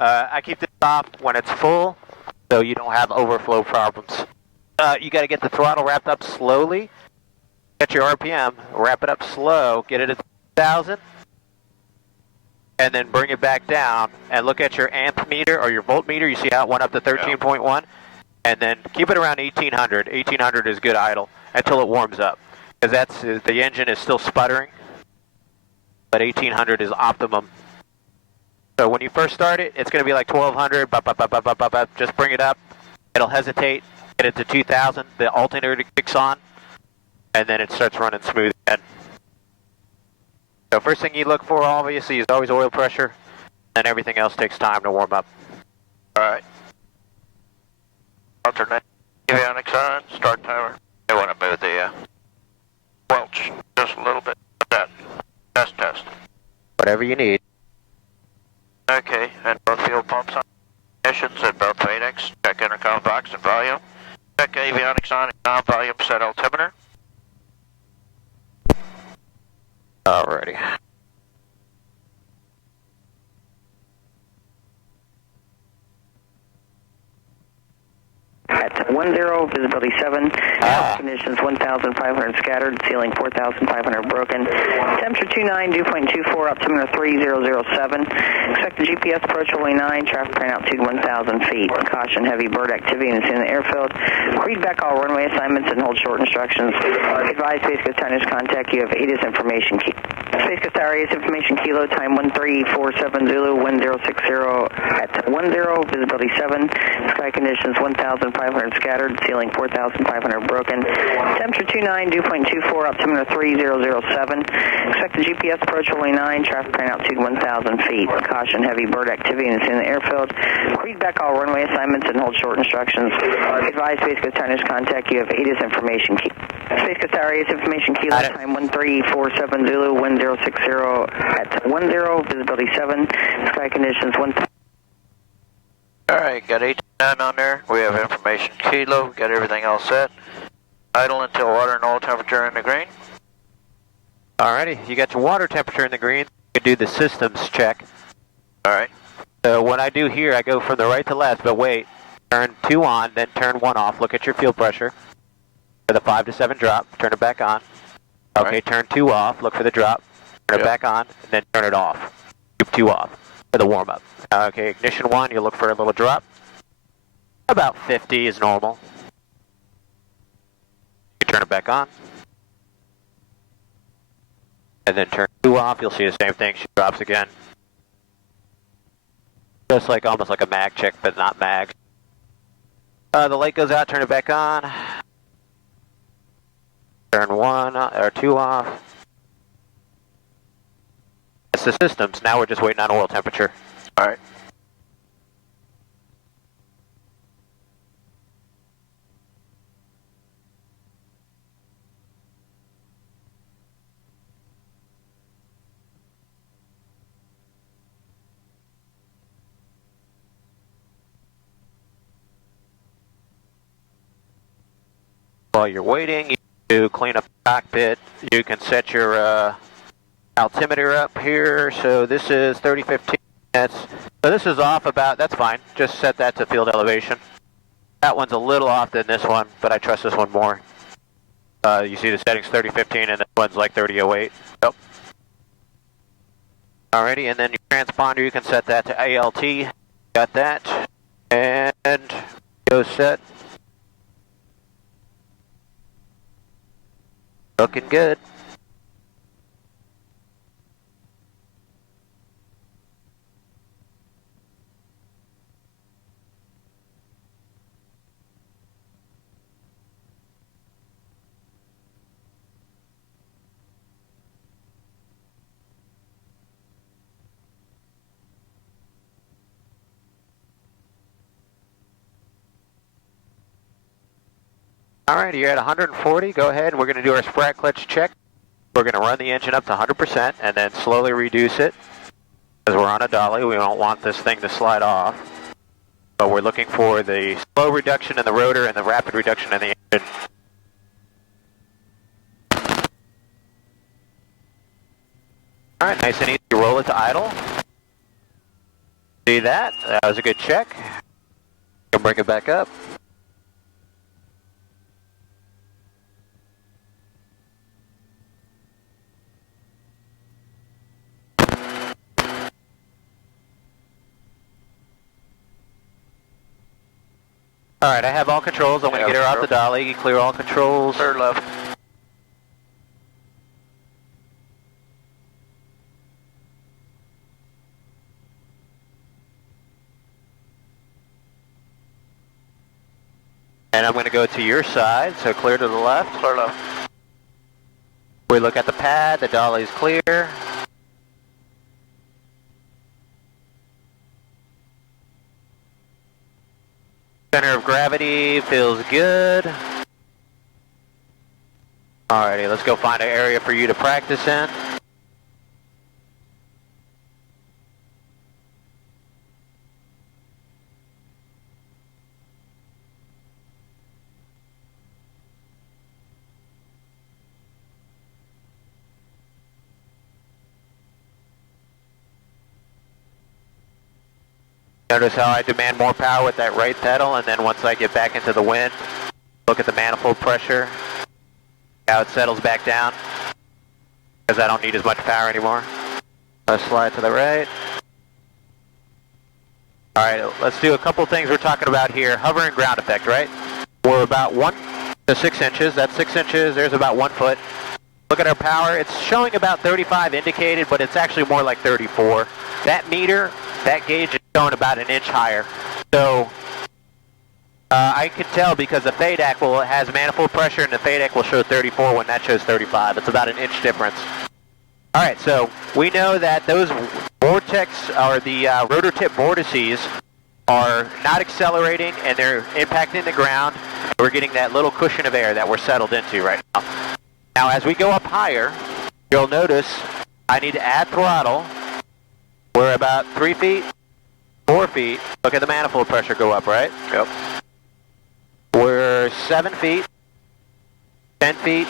I keep this off when it's full, so you don't have overflow problems. You got to get the throttle wrapped up slowly. Get your RPM, wrap it up slow, get it at 1,000, and then bring it back down, and look at your amp meter or your voltmeter. You see how it went up to 13.1? And then keep it around 1800. 1800 is good idle until it warms up, because the engine is still sputtering, but 1800 is optimum. So when you first start it, it's going to be like 1200, just bring it up. It'll hesitate, get it to 2000, the alternator kicks on, and then it starts running smooth again. So first thing you look for, obviously, is always oil pressure, and everything else takes time to warm up. Alright. Alternate avionics on, start timer. I want to move the welch just a little bit. That. Test. Whatever you need. Okay, and both fuel pumps on. Ignitions at both Phoenix. Check intercom box and volume. Check avionics on, volume set altimeter. Alrighty. At 10, visibility 7, conditions 1,500 scattered, ceiling 4,500 broken, temperature 29, dew point 24, altimeter 3007, expected GPS approach runway 9, traffic current altitude 1,000 feet, caution heavy bird activity in the airfield, read back all runway assignments and hold short instructions, advise Space Coast Tower contact you have ATIS information key. Space Coast Tower ATIS information kilo, time 1347 Zulu, 1060 at 10, visibility 7, sky conditions 1,500 scattered, ceiling 4,500 broken, temperature 29, dew point 24, altimeter 3007, expected GPS approach runway 9, traffic current altitude 1,000 feet, caution heavy bird activity in the airfield, read back all runway assignments and hold short instructions, advise Space Coast Tower contact you have ATIS information key. Space Coast Tower ATIS information key, time 1347 Zulu, 1060 at 10, visibility 7, sky conditions 1,000. Alright, got 89 on there. We have information kilo, got everything all set. Idle until water and oil temperature in the green. Alrighty, you got your water temperature in the green. You can do the systems check. Alright. So when I do here, I go from the right to left, but wait. Turn 2 on, then turn 1 off. Look at your fuel pressure. For the 5 to 7 drop, turn it back on. Okay, right. Turn 2 off, look for the drop. Turn it back on, and then turn it off. Keep 2 off for the warm-up. Okay, ignition 1, you look for a little drop. About 50 is normal. You turn it back on. And then turn 2 off, you'll see the same thing, she drops again. Just like, almost like a mag check, but not mag. The light goes out, turn it back on. Turn 1 or 2 off. That's the systems, now we're just waiting on oil temperature. Alright. While you're waiting, you can clean up the cockpit. You can set your altimeter up here. So this is 3015. So this is off about, that's fine. Just set that to field elevation. That one's a little off than this one, but I trust this one more. You see the settings 3015 and this one's like 3008. Yep. Alrighty, and then your transponder, you can set that to ALT. Got that. And go set. Looking good. Alright, you're at 140. Go ahead. We're going to do our sprout clutch check. We're going to run the engine up to 100% and then slowly reduce it. Because we're on a dolly, we don't want this thing to slide off. But we're looking for the slow reduction in the rotor and the rapid reduction in the engine. Alright, nice and easy. Roll it to idle. See that? That was a good check. Can bring it back up. Alright, I have all controls. I'm going to get her out the dolly, clear all controls. Clear left. And I'm going to go to your side, so clear to the left. Clear left. We look at the pad, the dolly's clear. Center of gravity feels good. Alrighty, let's go find an area for you to practice in. Notice how I demand more power with that right pedal, and then once I get back into the wind, look at the manifold pressure, how it settles back down, because I don't need as much power anymore. Let's slide to the right. Alright, let's do a couple things we're talking about here. Hover and ground effect, right? We're about 1 to 6 inches. That's 6 inches. There's about 1 foot. Look at our power. It's showing about 35 indicated, but it's actually more like 34. That meter, that gauge is showing about an inch higher. So I can tell because the FADEC has manifold pressure and the FADEC will show 34 when that shows 35. It's about an inch difference. Alright, so we know that those vortex, or the rotor tip vortices, are not accelerating and they're impacting the ground. We're getting that little cushion of air that we're settled into right now. Now as we go up higher, you'll notice I need to add throttle. We're about 3 feet, 4 feet. Look at the manifold pressure go up, right? Yep. We're 7 feet, 10 feet.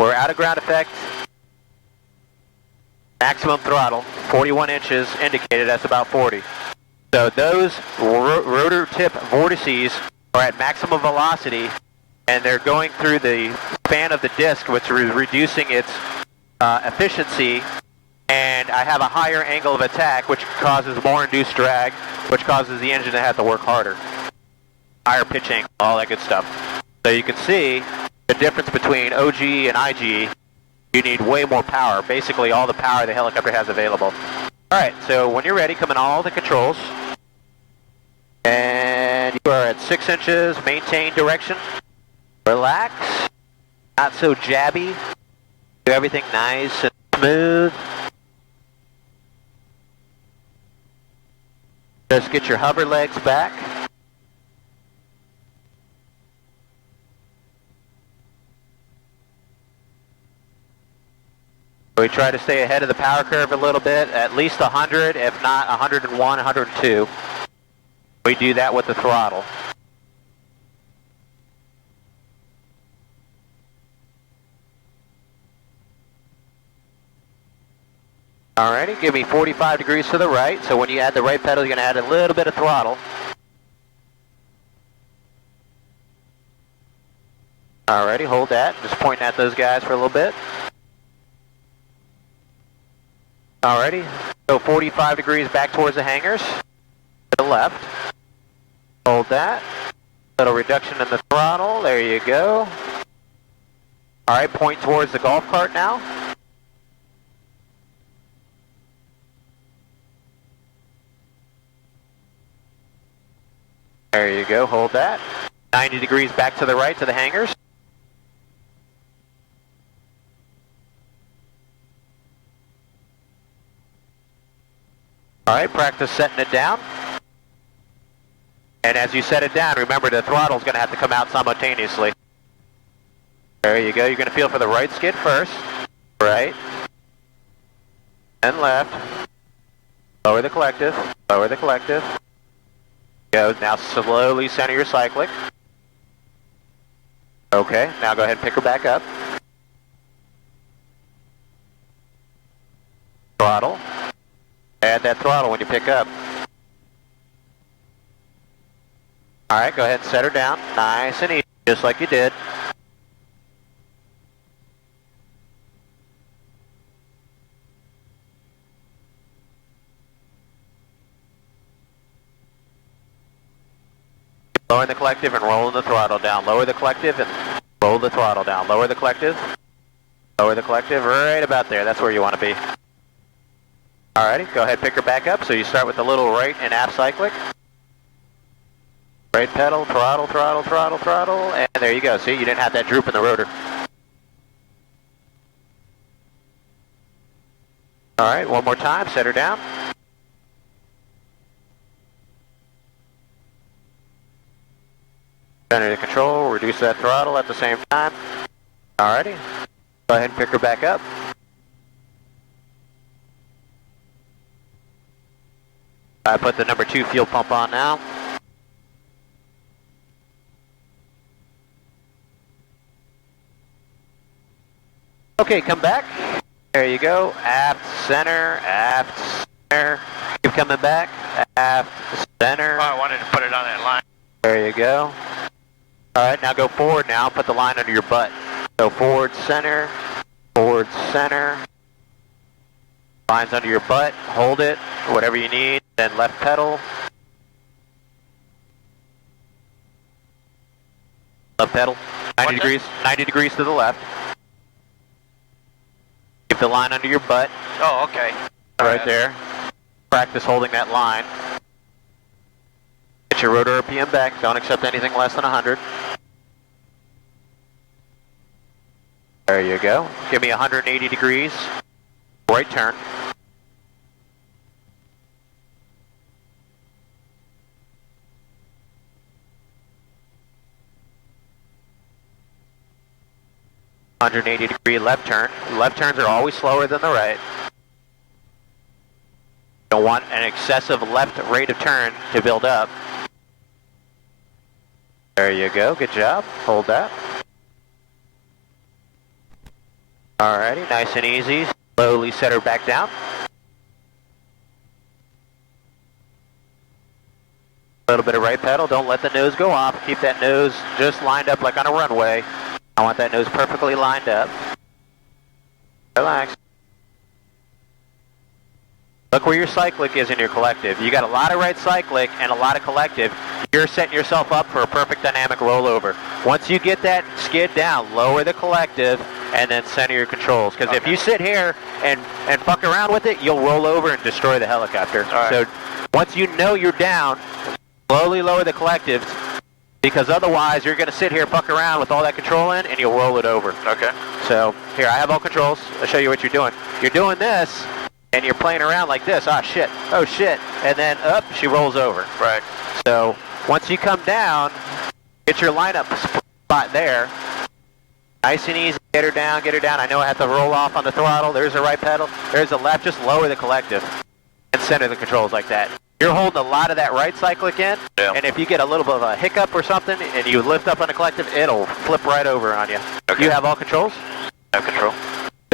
We're out of ground effect. Maximum throttle, 41 inches indicated, that's about 40. So those rotor tip vortices are at maximum velocity and they're going through the span of the disc, which is reducing its efficiency, and I have a higher angle of attack, which causes more induced drag, which causes the engine to have to work harder. Higher pitch angle, all that good stuff. So you can see the difference between OG and IG. You need way more power, basically all the power the helicopter has available. Alright, so when you're ready, come in all the controls. And you are at 6 inches, maintain direction. Relax, not so jabby. Do everything nice and smooth. Just get your hover legs back. We try to stay ahead of the power curve a little bit, at least 100, if not 101, 102. We do that with the throttle. Alrighty, give me 45 degrees to the right, so when you add the right pedal, you're going to add a little bit of throttle. Alrighty, hold that. Just pointing at those guys for a little bit. Alrighty, so 45 degrees back towards the hangars. To the left. Hold that. Little reduction in the throttle. There you go. Alright, point towards the golf cart now. There you go, hold that. 90 degrees back to the right to the hangars. Alright, practice setting it down. And as you set it down, remember the throttle's going to have to come out simultaneously. There you go, you're going to feel for the right skid first. Right. And left. Lower the collective, lower the collective. Go, now slowly center your cyclic. Okay, now go ahead and pick her back up. Throttle. Add that throttle when you pick up. Alright, go ahead and set her down. Nice and easy, just like you did. Lowering the collective and rolling the throttle down. Lower the collective and roll the throttle down. Lower the collective. Lower the collective, right about there. That's where you want to be. Alrighty, go ahead, pick her back up. So you start with the little right and aft cyclic. Right pedal, throttle, throttle, throttle, throttle, and there you go. See, you didn't have that droop in the rotor. Alright, one more time, set her down. Center to control, reduce that throttle at the same time. Alrighty, go ahead and pick her back up. I put the number 2 fuel pump on now. Okay, come back. There you go. Aft, center, keep coming back. Aft, center. Oh, I wanted to put it on that line. There you go. Alright, now go forward now. Put the line under your butt. So forward, center. Line's under your butt. Hold it, whatever you need. Then left pedal. Left pedal. 90 degrees to the left. Keep the line under your butt. Oh, okay. Right there. Practice holding that line. Get your rotor RPM back. Don't accept anything less than 100. There you go. Give me 180 degrees. Right turn. .180-degree left turn. Left turns are always slower than the right. Don't want an excessive left rate of turn to build up. There you go. Good job. Hold that. Alrighty, nice and easy. Slowly set her back down. A little bit of right pedal. Don't let the nose go off. Keep that nose just lined up like on a runway. I want that nose perfectly lined up. Relax. Look where your cyclic is in your collective. You got a lot of right cyclic and a lot of collective. You're setting yourself up for a perfect dynamic rollover. Once you get that skid down, lower the collective and then center your controls. Because if you sit here and fuck around with it, you'll roll over and destroy the helicopter. Right. So once you know you're down, slowly lower the collectives. Because otherwise, you're going to sit here, fuck around with all that control in, and you'll roll it over. Okay. So, here, I have all controls. I'll show you what you're doing. You're doing this, and you're playing around like this. Oh, shit. And then, up, she rolls over. Right. So, once you come down, get your lineup spot there. Nice and easy. Get her down. I know I have to roll off on the throttle. There's the right pedal. There's the left. Just lower the collective and center the controls like that. You're holding a lot of that right cyclic in, and if you get a little bit of a hiccup or something, and you lift up on the collective, it'll flip right over on you. Okay. You have all controls? I have control.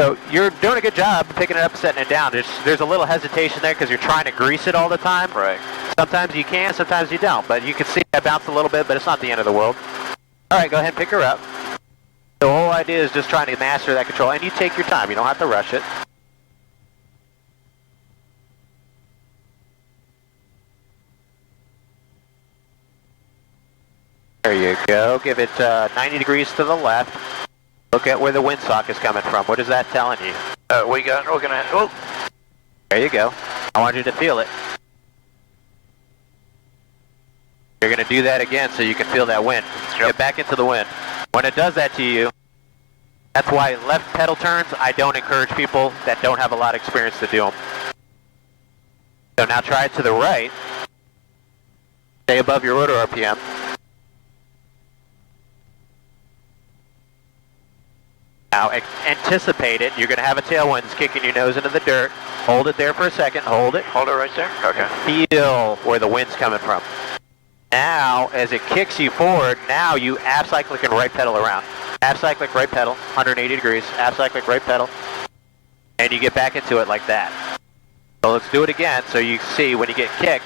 So you're doing a good job picking it up and setting it down. There's a little hesitation there because you're trying to grease it all the time. Right. Sometimes you can, sometimes you don't, but you can see I bounced a little bit, but it's not the end of the world. All right, go ahead and pick her up. The whole idea is just trying to master that control, and you take your time. You don't have to rush it. There you go. Give it 90 degrees to the left. Look at where the windsock is coming from. What is that telling you? We're gonna. Oh. There you go. I want you to feel it. You're going to do that again so you can feel that wind. Yep. Get back into the wind. When it does that to you, that's why left pedal turns, I don't encourage people that don't have a lot of experience to do them. So now try it to the right. Stay above your rotor RPM. Now anticipate it. You're going to have a tailwind kicking your nose into the dirt. Hold it there for a second. Hold it. Hold it right there? Okay. Feel where the wind's coming from. Now, as it kicks you forward, now you aft cyclic and right pedal around. Aft cyclic, right pedal, 180 degrees. Aft cyclic, right pedal. And you get back into it like that. So let's do it again so you see when you get kicked,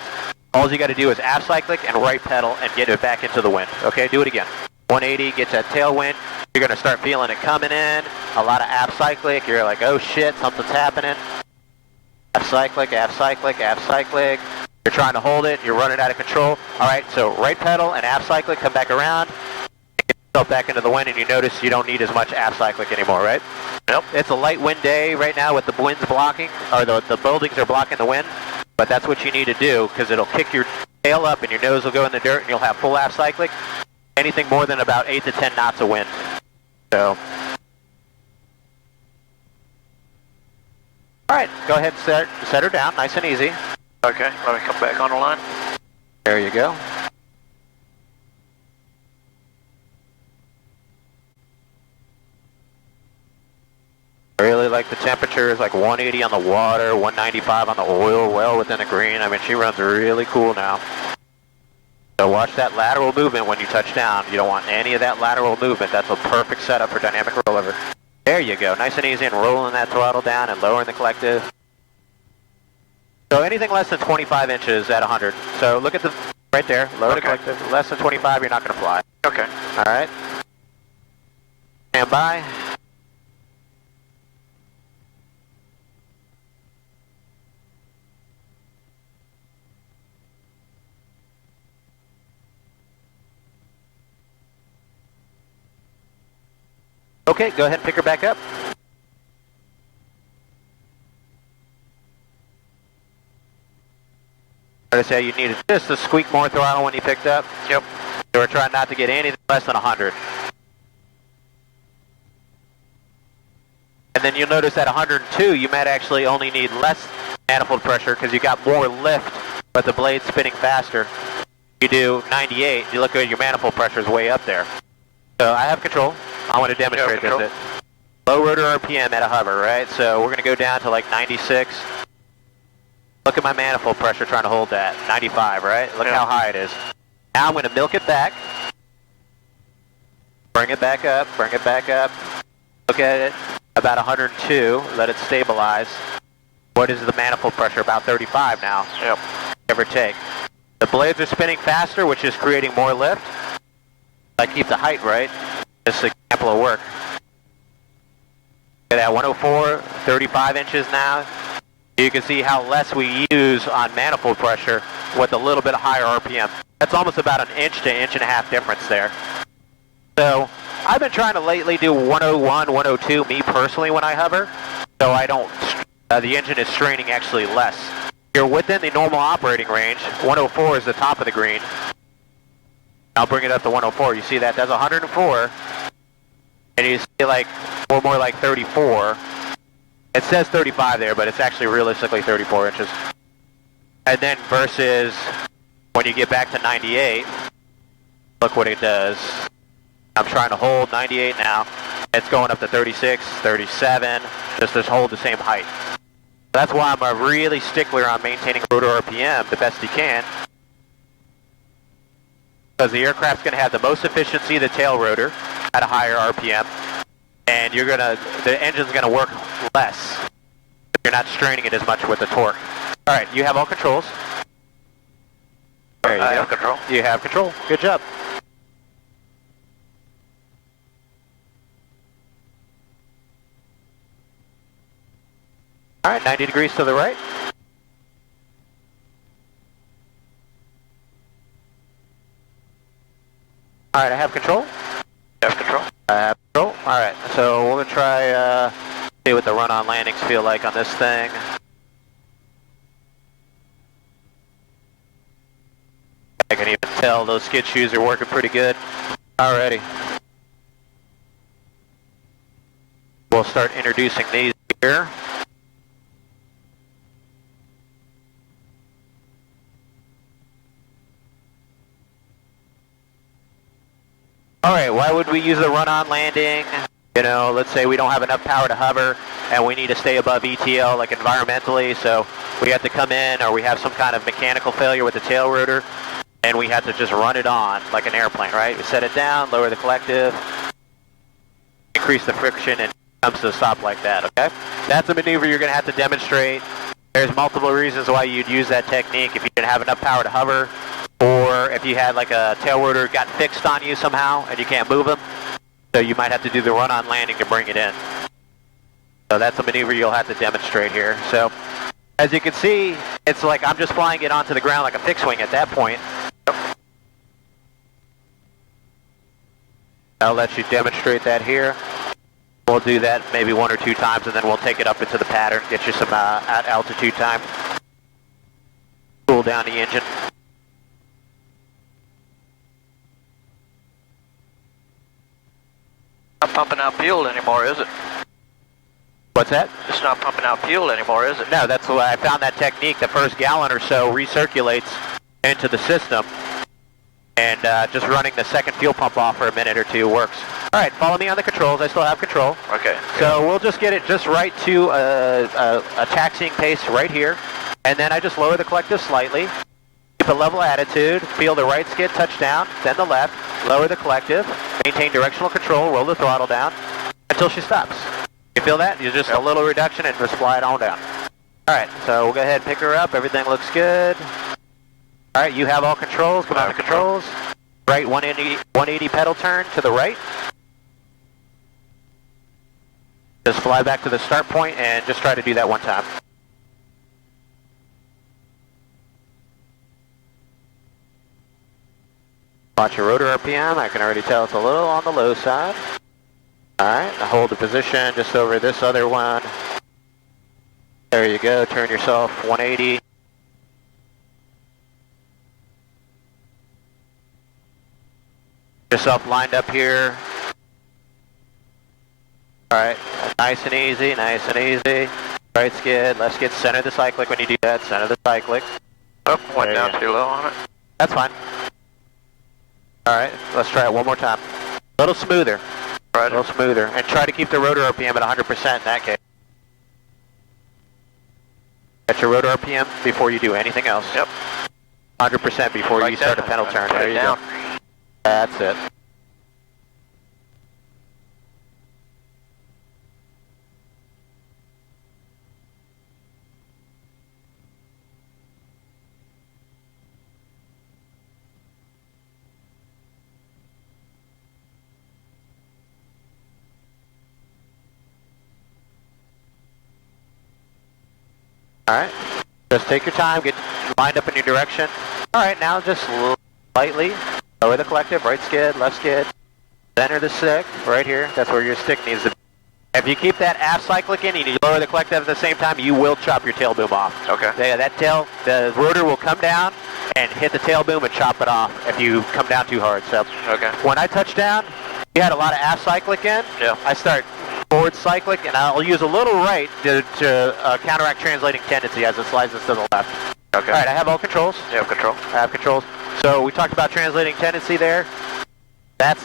All you got to do is aft cyclic and right pedal and get it back into the wind. Okay, do it again. 180 gets that tailwind. You're going to start feeling it coming in. A lot of aft cyclic. You're like, oh shit, something's happening. Aft cyclic, aft cyclic, aft cyclic. You're trying to hold it. You're running out of control. All right, so right pedal and aft cyclic, come back around. Get yourself back into the wind, and you notice you don't need as much aft cyclic anymore, right? Nope. It's a light wind day right now with the winds blocking, or the buildings are blocking the wind. But that's what you need to do, because it'll kick your tail up and your nose will go in the dirt and you'll have full aft cyclic. Anything more than about 8 to 10 knots of wind. So, all right, go ahead and set her down, nice and easy. Okay, let me come back on the line. There you go. I really like the temperatures, like 180 on the water, 195 on the oil, well within the green. I mean, she runs really cool now. So watch that lateral movement when you touch down. You don't want any of that lateral movement. That's a perfect setup for dynamic rollover. There you go, nice and easy, and rolling that throttle down and lowering the collective. So anything less than 25 inches at 100. So look at the, right there, lower the collective. Less than 25, you're not going to fly. Okay. All right. Stand by. Okay, go ahead and pick her back up. Notice how you needed just to squeak more throttle when you picked up. Yep. So we're trying not to get anything less than 100. And then you'll notice at 102, you might actually only need less manifold pressure because you got more lift, but the blade's spinning faster. You do 98, you look at your manifold pressure is way up there. So I have control. I want to demonstrate this. Low rotor RPM at a hover, right? So we're going to go down to like 96. Look at my manifold pressure trying to hold that. 95, right? Look how high it is. Now I'm going to milk it back. Bring it back up, bring it back up. Look at it, about 102. Let it stabilize. What is the manifold pressure? About 35 now. Yep. Give or take. The blades are spinning faster, which is creating more lift. I keep the height right. This is an example of work. Look at that, 104, 35 inches now. You can see how less we use on manifold pressure with a little bit higher RPM. That's almost about an inch to inch and a half difference there. So I've been trying to lately do 101, 102, me personally when I hover, so I don't, the engine is straining actually less. You're within the normal operating range. 104 is the top of the green. I'll bring it up to 104. You see that? That's 104. And you see like, or more like 34. It says 35 there, but it's actually realistically 34 inches. And then versus when you get back to 98, look what it does. I'm trying to hold 98 now. It's going up to 36, 37, just to hold the same height. That's why I'm a really stickler on maintaining rotor RPM the best you can. Because the aircraft's going to have the most efficiency, the tail rotor, at a higher RPM. And you're gonna, the engine's going to work less. You're not straining it as much with the torque. All right, you have all controls. There you go. I have control. You have control. Good job. All right, 90 degrees to the right. All right, I have control. You have control. I have control. All right, so we're going to try, see what the run-on landings feel like on this thing. I can even tell those skid shoes are working pretty good. Alrighty. We'll start introducing these here. Alright, why would we use the run-on landing? You know, let's say we don't have enough power to hover and we need to stay above ETL, like environmentally, so we have to come in or we have some kind of mechanical failure with the tail rotor and we have to just run it on like an airplane, right? We set it down, lower the collective, increase the friction, and it comes to a stop like that, okay? That's a maneuver you're going to have to demonstrate. There's multiple reasons why you'd use that technique if you didn't have enough power to hover, or if you had like a tail rotor got fixed on you somehow and you can't move them. So you might have to do the run-on landing to bring it in. So that's a maneuver you'll have to demonstrate here. So as you can see, it's like I'm just flying it onto the ground like a fixed wing at that point. I'll let you demonstrate that here. We'll do that maybe 1 or 2 times, and then we'll take it up into the pattern, get you some at altitude time. Cool down the engine. Not pumping out fuel anymore, is it? What's that? It's not pumping out fuel anymore, is it? No, that's why I found that technique. The first gallon or so recirculates into the system, and just running the second fuel pump off for a minute or 2 works. All right, follow me on the controls. I still have control. Okay. So we'll just get it just right to a taxiing pace right here, and then I just lower the collective slightly, keep a level attitude, feel the right skid touch down, then the left, lower the collective, maintain directional control, roll the throttle down until she stops. You feel that? You just a little reduction and just fly it on down. All right, so we'll go ahead and pick her up. Everything looks good. All right, you have all controls. Come on the controls. Right 180 pedal turn to the right. Just fly back to the start point and just try to do that 1 time. Watch your rotor RPM. I can already tell it's a little on the low side. Alright, now hold the position just over this other one. There you go, turn yourself 180. Yourself lined up here. Alright, nice and easy, nice and easy. Right skid, left skid, center the cyclic when you do that, center the cyclic. Oh, went down too low on it. That's fine. Alright, let's try it one more time. A little smoother. Right. A little smoother. And try to keep the rotor RPM at 100% in that case. Set your rotor RPM before you do anything else. Yep. 100% before Like you start that. a pedal turn. Put There it you down. go. That's it. Alright, just take your time, get lined up in your direction. Alright, now just slightly lower the collective, right skid, left skid, center the stick, right here, that's where your stick needs to be. If you keep that aft cyclic in and you lower the collective at the same time, you will chop your tail boom off. Okay. Yeah, the rotor will come down and hit the tail boom and chop it off if you come down too hard. So Okay. when I touch down, you had a lot of aft cyclic in, Yeah. I start forward cyclic, and I'll use a little right to counteract translating tendency as it slides us to the left. Okay. All right, I have all controls. You have control. I have controls. So we talked about translating tendency there. That's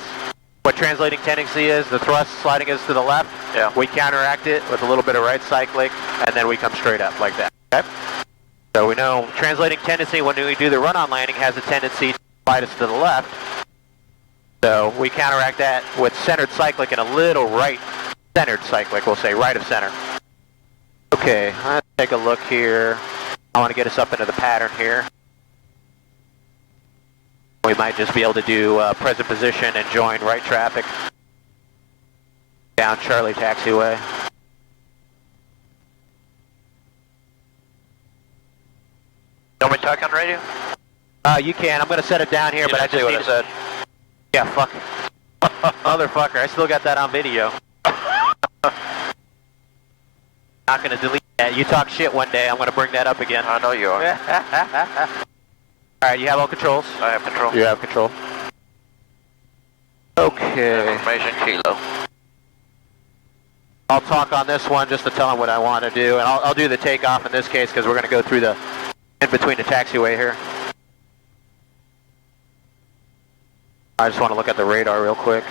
what translating tendency is. The thrust sliding us to the left. Yeah. We counteract it with a little bit of right cyclic, and then we come straight up like that. Okay? So we know translating tendency when we do the run-on landing has a tendency to slide us to the left. So we counteract that with centered cyclic and a little right centered cyclic, we'll say right of center. Okay, let's take a look here. I want to get us up into the pattern here. We might just be able to do present position and join right traffic down Charlie taxiway. You want me to talk on radio? You can. I'm going to set it down here, but I just see what need I said. Yeah, fuck. Motherfucker, I still got that on video. Not going to delete that. You talk shit one day, I'm going to bring that up again. I know you are. Alright, you have all controls? I have control. You have control. Okay. Information kilo. I'll talk on this one just to tell them what I want to do, and I'll do the takeoff in this case because we're going to go through the in between the taxiway here. I just want to look at the radar real quick.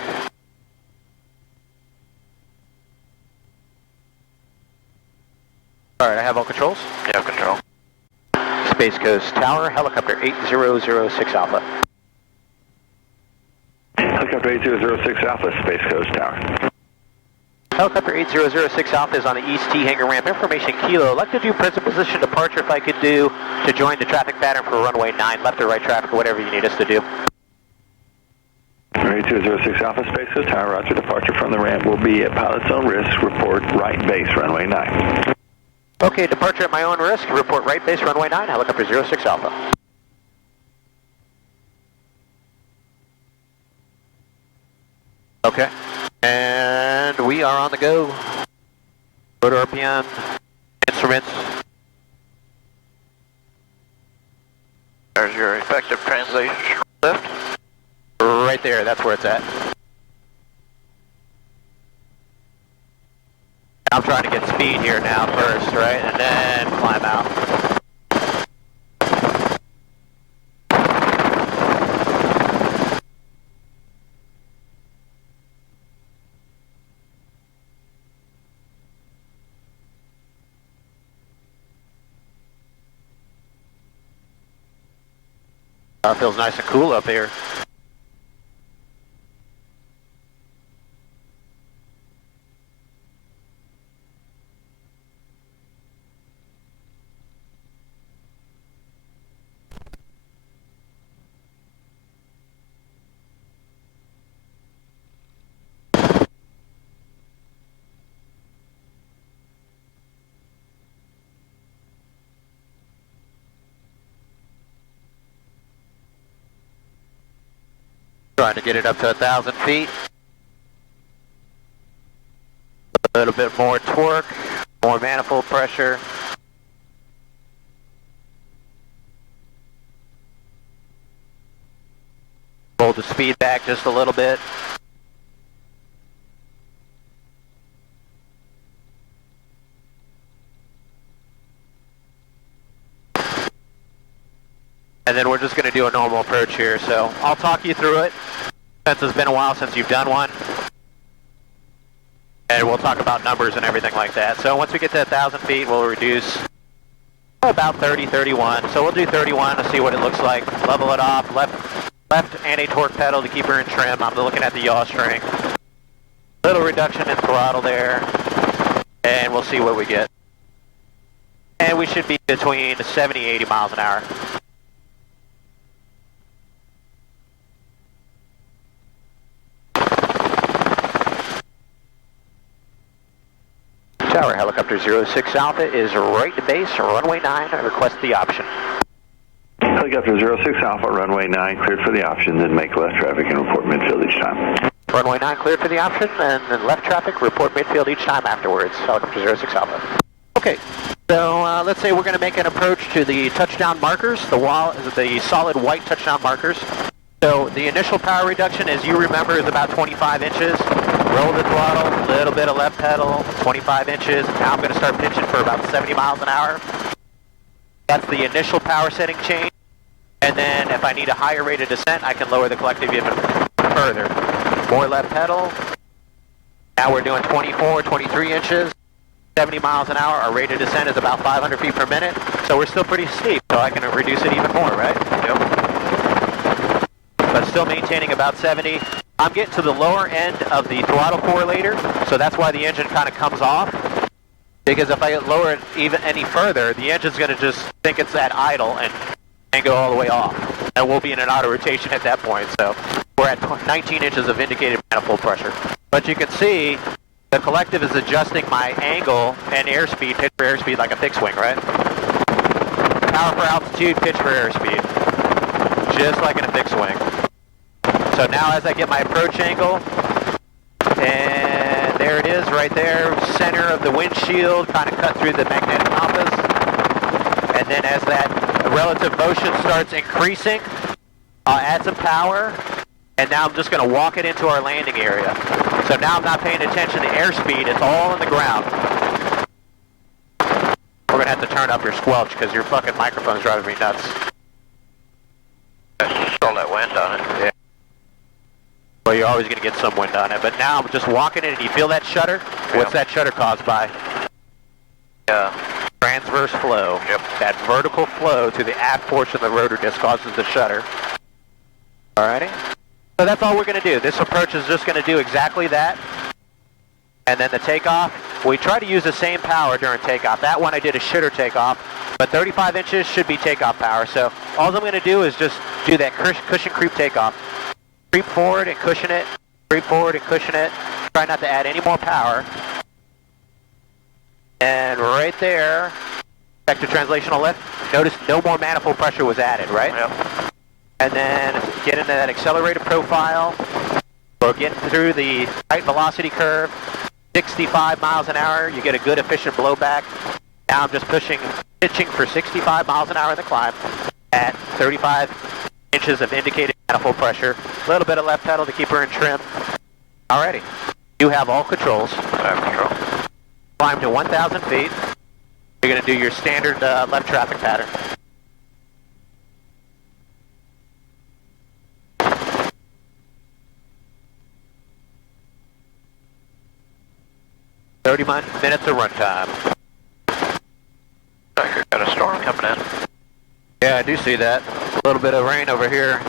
Alright, I have all controls. You have control. Space Coast Tower, helicopter 8006 Alpha. Helicopter 8006 Alpha, Space Coast Tower. Helicopter 8006 Alpha is on the East T hangar ramp. Information Kilo. I'd like to do present position departure if I could do to join the traffic pattern for runway 9, left or right traffic, or whatever you need us to do. 8006 Alpha Space, Tower Roger, departure from the ramp will be at pilot's own risk. Report right base, runway 9. Okay, departure at my own risk. Report right base, runway 9, helicopter 06 Alpha. Okay, and we are on the go. Rotor RPM, instruments. There's your effective translation lift. Right there, that's where it's at. I'm trying to get speed here now first, right? And then climb out. Feels nice and cool up here. Trying to get it up to 1,000 feet. A little bit more torque, more manifold pressure. Hold the speed back just a little bit. And then we're just going to do a normal approach here, so I'll talk you through it since it's been a while since you've done one. And we'll talk about numbers and everything like that. So once we get to 1,000 feet, we'll reduce about 30, 31. So we'll do 31 to see what it looks like. Level it off, left anti-torque pedal to keep her in trim. I'm looking at the yaw string. Little reduction in throttle there, and we'll see what we get. And we should be between 70 and 80 miles an hour. Tower Helicopter 06 Alpha is right to base, runway 9, I request the option. Helicopter 06 Alpha, runway 9, cleared for the option, then make left traffic and report midfield each time. Runway 9 cleared for the option, and then left traffic, report midfield each time afterwards. Helicopter 06 Alpha. Okay, so let's say we're going to make an approach to the touchdown markers, the solid white touchdown markers. So the initial power reduction, as you remember, is about 25 inches. Roll the throttle, a little bit of left pedal, 25 inches. Now I'm going to start pitching for about 70 miles an hour. That's the initial power setting change. And then if I need a higher rate of descent, I can lower the collective even further. More left pedal. Now we're doing 24, 23 inches, 70 miles an hour. Our rate of descent is about 500 feet per minute. So we're still pretty steep, so I can reduce it even more, right? Yep. But still maintaining about 70. I'm getting to the lower end of the throttle correlator, so that's why the engine kind of comes off. Because if I lower it even any further, the engine's going to just think it's at idle and go all the way off. And we'll be in an auto rotation at that point, so we're at 19 inches of indicated manifold pressure. But you can see the collective is adjusting my angle and airspeed, pitch for airspeed like a fixed wing, right? Power for altitude, pitch for airspeed. Just like in a fixed wing. So now as I get my approach angle, and there it is right there, center of the windshield, kind of cut through the magnetic compass. And then as that relative motion starts increasing, I'll add some power, and now I'm just going to walk it into our landing area. So now I'm not paying attention to airspeed, it's all on the ground. We're going to have to turn up your squelch because your fucking microphone's driving me nuts. All that wind on it. Yeah. Well, you're always going to get some wind on it, but now I'm just walking it, and you feel that shudder? Yep. What's that shudder caused by? Yeah. Transverse flow. Yep. That vertical flow to the aft portion of the rotor disc causes the shudder. Alrighty? So that's all we're going to do. This approach is just going to do exactly that. And then the takeoff, we try to use the same power during takeoff. That one I did a shitter takeoff, but 35 inches should be takeoff power. So all I'm going to do is just do that cushion creep takeoff. Creep forward and cushion it, creep forward and cushion it. Try not to add any more power. And right there, back to translational lift. Notice no more manifold pressure was added, right? Yep. And then get into that accelerated profile. We're getting through the height velocity curve. 65 miles an hour, you get a good efficient blowback. Now I'm just pitching for 65 miles an hour in the climb at 35 inches of indicated manifold pressure. A little bit of left pedal to keep her in trim. Alrighty, you have all controls. I have control. Climb to 1,000 feet. You're going to do your standard left traffic pattern. Minutes of runtime. Got a storm coming in. Yeah, I do see that. A little bit of rain over here.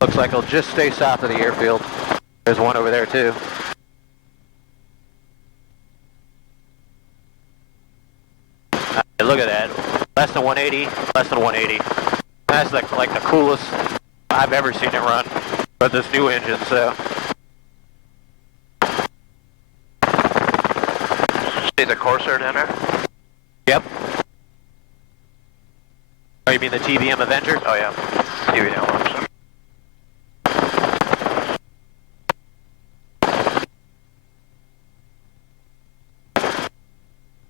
Looks like it'll just stay south of the airfield. There's one over there too. Look at that. Less than 180, less than 180. That's like the coolest I've ever seen it run with this new engine, so. See the Corsair down there? Yep. Oh, you mean the TBM Avenger? Oh yeah. TBM.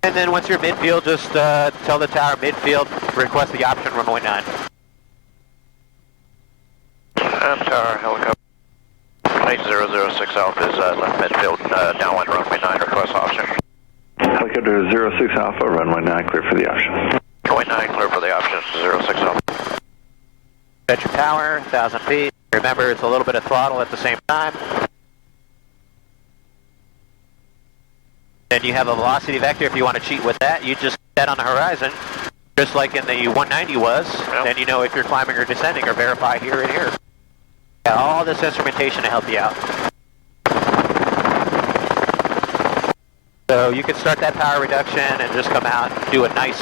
And then once you're midfield, just tell the tower midfield, request the option runway 9. And tower helicopter. 8006 Alpha is left midfield, downwind runway 9, request option. Helicopter 06 Alpha, runway 9, clear for the option. Runway 9, clear for the option, 06 Alpha. Set your power, 1,000 feet. Remember, it's a little bit of throttle at the same time. Then you have a velocity vector. If you want to cheat with that, you just set on the horizon, just like in the 190 was. Yep. Then you know if you're climbing or descending or verify here and here. Got all this instrumentation to help you out. So you can start that power reduction and just come out and do a nice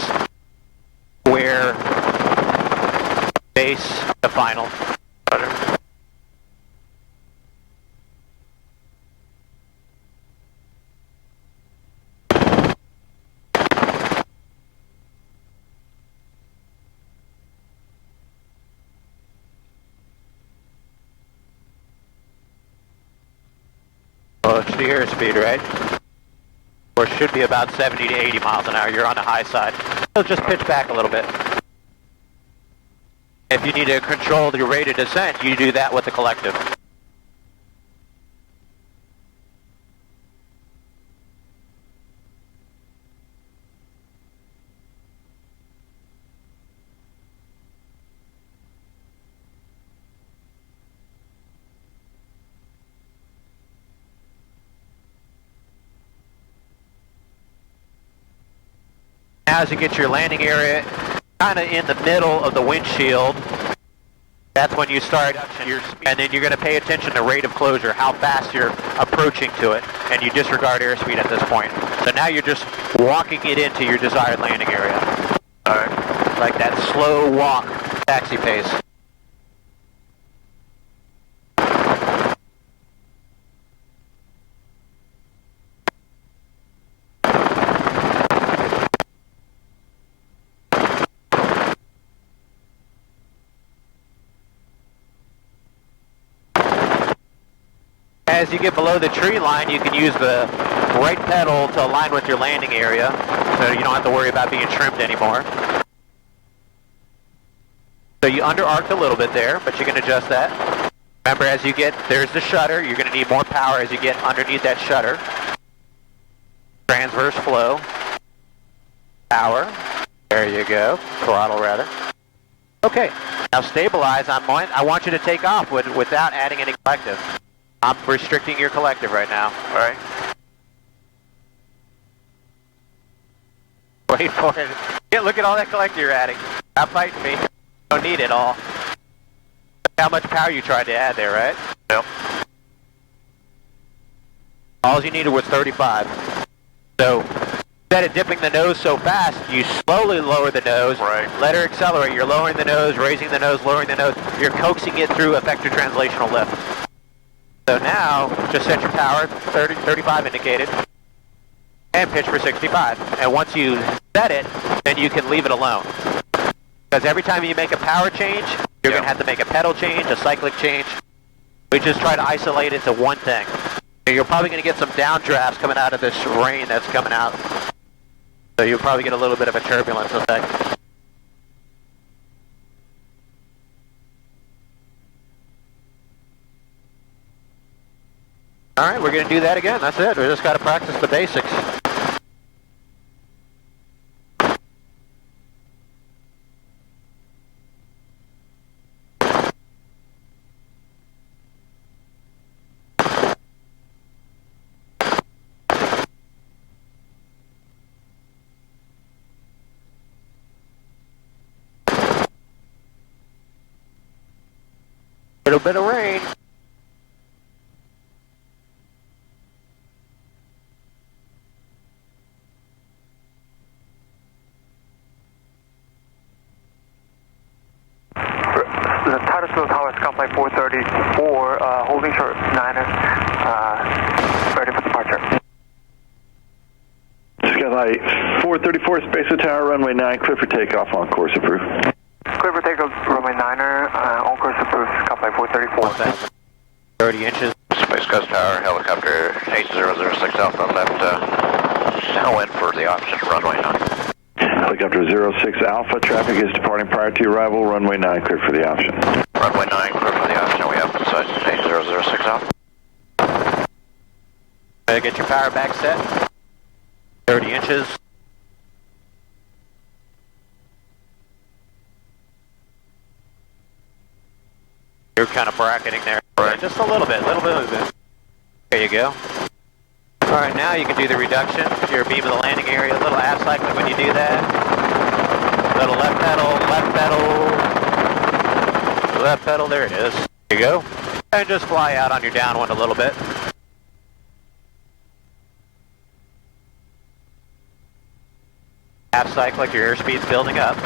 square base to final. Well, it's the airspeed, right? Or it should be about 70 to 80 miles an hour. You're on the high side. So just pitch back a little bit. If you need to control your rate of descent, you do that with the collective. Now as you get your landing area kind of in the middle of the windshield, that's when you start your speed. And then you're going to pay attention to rate of closure, how fast you're approaching to it, and you disregard airspeed at this point. So now you're just walking it into your desired landing area. Alright. Like that slow walk, taxi pace. As you get below the tree line, you can use the right pedal to align with your landing area, so you don't have to worry about being trimmed anymore. So you under-arced a little bit there, but you can adjust that. Remember, as you get, there's the shutter. You're going to need more power as you get underneath that shutter. Transverse flow. Power. There you go. Throttle, rather. Okay. Now stabilize. I want you to take off without adding any collective. I'm restricting your collective right now. All right. Wait for it. Yeah, look at all that collective you're adding. Stop fighting me. Don't need it all. How much power you tried to add there, right? Yep. All you needed was 35. So instead of dipping the nose so fast, you slowly lower the nose. Right. Let her accelerate. You're lowering the nose, raising the nose, lowering the nose. You're coaxing it through effective translational lift. So now, just set your power, 30, 35 indicated, and pitch for 65. And once you set it, then you can leave it alone. Because every time you make a power change, you're going to have to make a pedal change, a cyclic change. We just try to isolate it to one thing. And you're probably going to get some downdrafts coming out of this rain that's coming out. So you'll probably get a little bit of a turbulence effect. All right, we're going to do that again. That's it. We just got to practice the basics. Little bit of rain. The Titusville Tower, Skyflight 434, holding short 9ers, ready for departure. Skylight 434, Space Tower, runway 9, clear for takeoff, on course approved. Clear for takeoff, runway 9er, on course approved, Skyflight 434. 30 inches. Space Coast Tower, helicopter 8006 Alpha, left tailwind for the option, runway 9. Helicopter 06 Alpha, traffic is departing prior to arrival, runway 9, clear for the option. Runway 9, clear for the option, we have inside 8006 Alpha. Get your power back set. 30 inches. You're kind of bracketing there. Right. Just a little bit. There you go. All right, now you can do the reduction. Your beam of the landing area, a little aft cycling when you do that. Little left pedal, there it is. There you go. And just fly out on your downwind a little bit. Half cyclic, your airspeed's building up.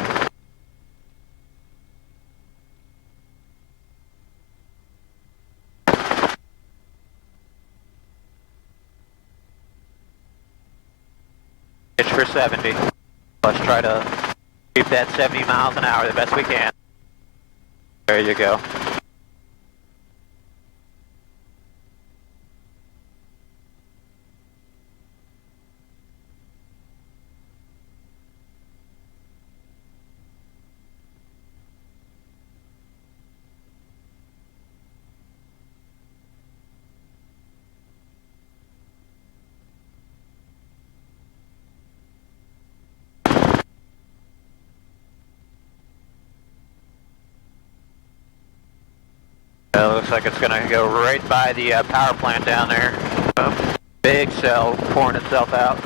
Pitch for 70. Let's try to keep that 70 miles an hour the best we can. There you go. It looks like it's going to go right by the power plant down there. Big cell pouring itself out.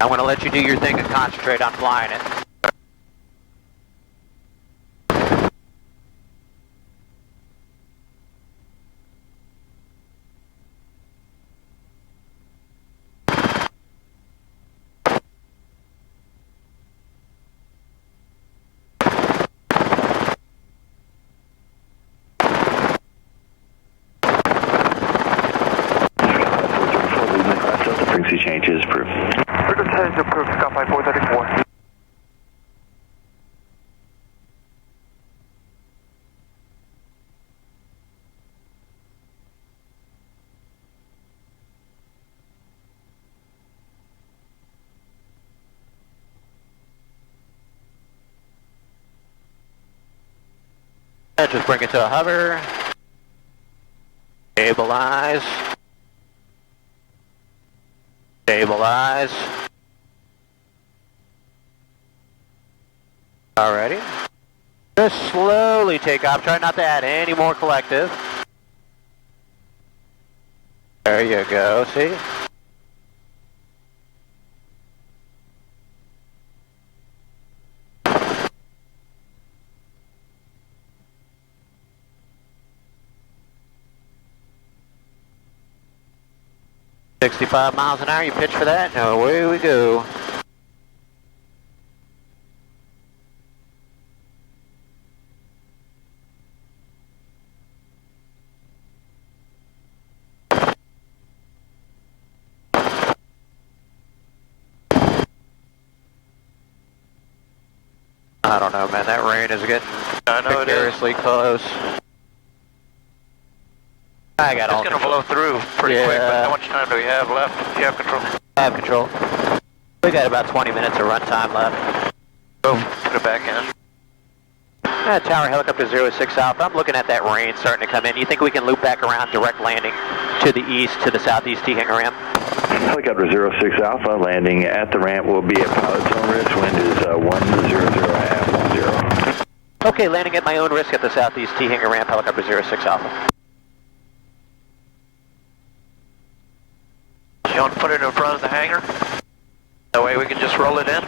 I'm going to let you do your thing and concentrate on flying it. Frequency change is approved. Frequency change approved, Skyflight 434. And just bring it to a hover. Stabilize. Stabilize. Alrighty. Just slowly take off. Try not to add any more collective. There you go, see? 65 miles an hour, you pitch for that, and away we go. I don't know, man, that rain is getting precariously close. I got all It's going to blow through pretty quick, but how much time do we have left? Do you have control? I have control. We got about 20 minutes of run time left. Go, put it back in. Tower helicopter 06 Alpha, I'm looking at that rain starting to come in. You think we can loop back around direct landing to the east, to the southeast T-hangar ramp? Helicopter 06 Alpha landing at the ramp will be at pilot's own risk. Wind is 100.510. Okay, landing at my own risk at the southeast T-hangar ramp, helicopter 06 Alpha. You want to put it in front of the hangar? That way we can just roll it in?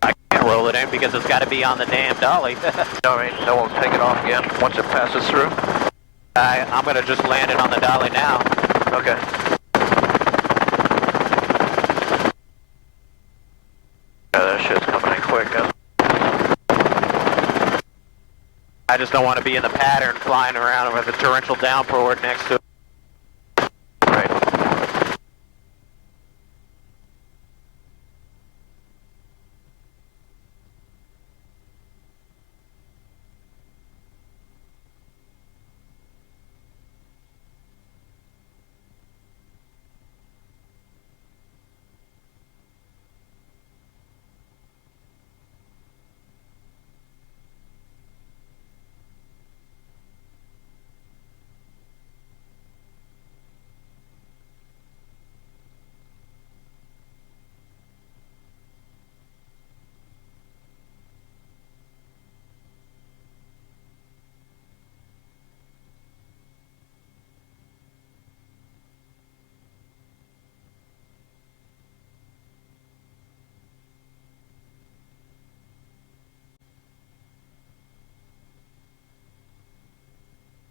I can't roll it in because it's got to be on the damn dolly. No, I mean, then we'll take it off again once it passes through. I'm going to just land it on the dolly now. Okay. Yeah, that shit's coming in quick, huh? I just don't want to be in the pattern flying around with a torrential downpour next to it. Right.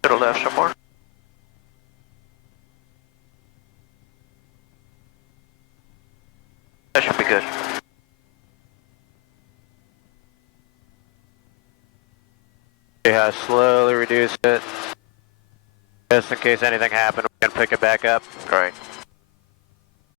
Should have left some more. That should be good. Yeah, slowly reduce it. Just in case anything happened, we can pick it back up. Right.